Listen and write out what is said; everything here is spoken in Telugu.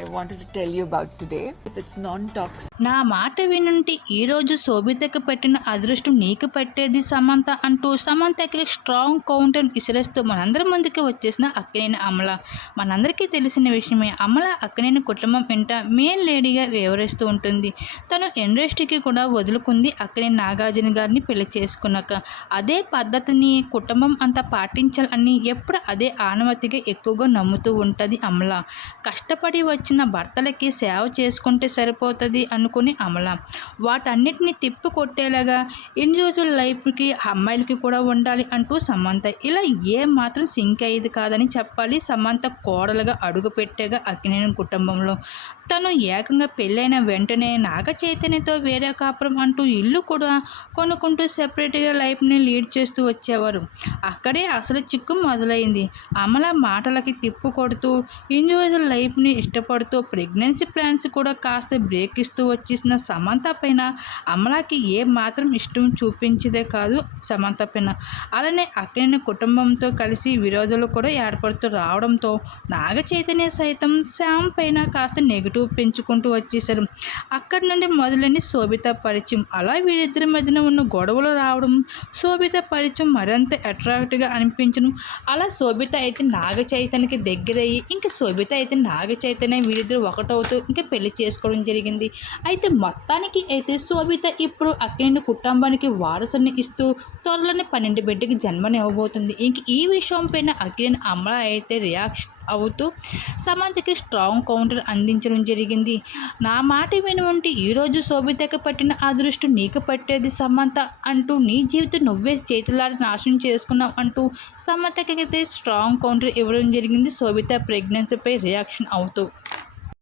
I wanted to tell you about today if it's non tax నా మాట వినుంటి ఈరోజు శోభితకు పెట్టిన అదృష్టం నీకు పెట్టేది సమంత అంటూ సమంతకి స్ట్రాంగ్ కౌంటర్ విసిరేస్తూ మనందరి ముందుకు వచ్చేసిన అక్కినేని అమల. మనందరికీ తెలిసిన విషయమే అమల అక్కినేని కుటుంబం వెంట మెయిన్ లేడీగా వివరిస్తూ ఉంటుంది. తను ఇండస్ట్రీకి కూడా వదులుకుంది అక్కినేని నాగార్జున గారిని పెళ్ళి చేసుకున్నాక. అదే పద్ధతిని కుటుంబం అంతా పాటించాలని ఎప్పుడు అదే ఆనవతిగా ఎక్కువగా నమ్ముతూ ఉంటుంది అమల. కష్టపడి వచ్చి వచ్చిన భర్తలకి సేవ చేసుకుంటే సరిపోతుంది అనుకుని అమల. వాటన్నిటిని తిప్పి కొట్టేలాగా ఇండివిజువల్ లైఫ్కి అమ్మాయిలకి కూడా ఉండాలి అంటూ సమంత. ఇలా ఏ మాత్రం సింక్ అయ్యేది కాదని చెప్పాలి. సమంత కోడలుగా అడుగుపెట్టేగా అక్కినేని కుటుంబంలో. తను ఏకంగా పెళ్ళైన వెంటనే నాగ చైతన్యతో వేరే కాపురం అంటూ ఇల్లు కూడా కొనుక్కుంటూ సెపరేట్గా లైఫ్ని లీడ్ చేస్తూ వచ్చేవారు. అక్కడే అసలు చిక్కు మొదలైంది. అమల మాటలకి తిప్పు కొడుతూ ఇండివిజువల్ లైఫ్ని ఇష్టపడుతూ ప్రెగ్నెన్సీ ప్లాన్స్ కూడా కాస్త బ్రేక్ ఇస్తూ వచ్చేసిన సమంత పైన అమలాకి ఏ మాత్రం ఇష్టం చూపించేదే కాదు సమంత పైన. అలానే అక్కడిని కుటుంబంతో కలిసి విరోధాలు కూడా ఏర్పడుతూ రావడంతో నాగ చైతన్య సైతం శ్యామ్ పైన కాస్త నెగిటివ్ పెంచుకుంటూ వచ్చేసారు అక్కడి నుండి మొదలైన శోభిత పరిచయం అలా వీరిద్దరి మధ్యన ఉన్న గొడవలు రావడం శోభిత పరిచయం మరింత అట్రాక్ట్గా అనిపించడం అలా శోభిత అయితే నాగ చైతన్యకి దగ్గరయ్యి ఇంకా శోభిత అయితే నాగ చైతన్య వీరిద్దరు ఒకటవుతూ ఇంకా పెళ్ళి చేసుకోవడం జరిగింది. అయితే మొత్తానికి అయితే శోభిత ఇప్పుడు అక్కడి కుటుంబానికి వారసుని ఇస్తూ త్వరలోనే పన్నెండు బిడ్డకి జన్మనివ్వబోతుంది ఇంక ఈ విషయం పైన అఖిలేని అమల అయితే రియాక్షన్ అవుతూ సమంతకి స్ట్రాంగ్ కౌంటర్ అందించడం జరిగింది. నా మాట వినువంటి ఈరోజు శోభితకి పట్టిన అదృష్టం నీకు పట్టేది సమంత అంటూ నీ జీవితం నువ్వే చేతులారి నాశనం చేసుకున్నావు అంటూ సమంతకి అయితే స్ట్రాంగ్ కౌంటర్ ఇవ్వడం జరిగింది. శోభిత ప్రెగ్నెన్సీపై రియాక్షన్ అవుతూ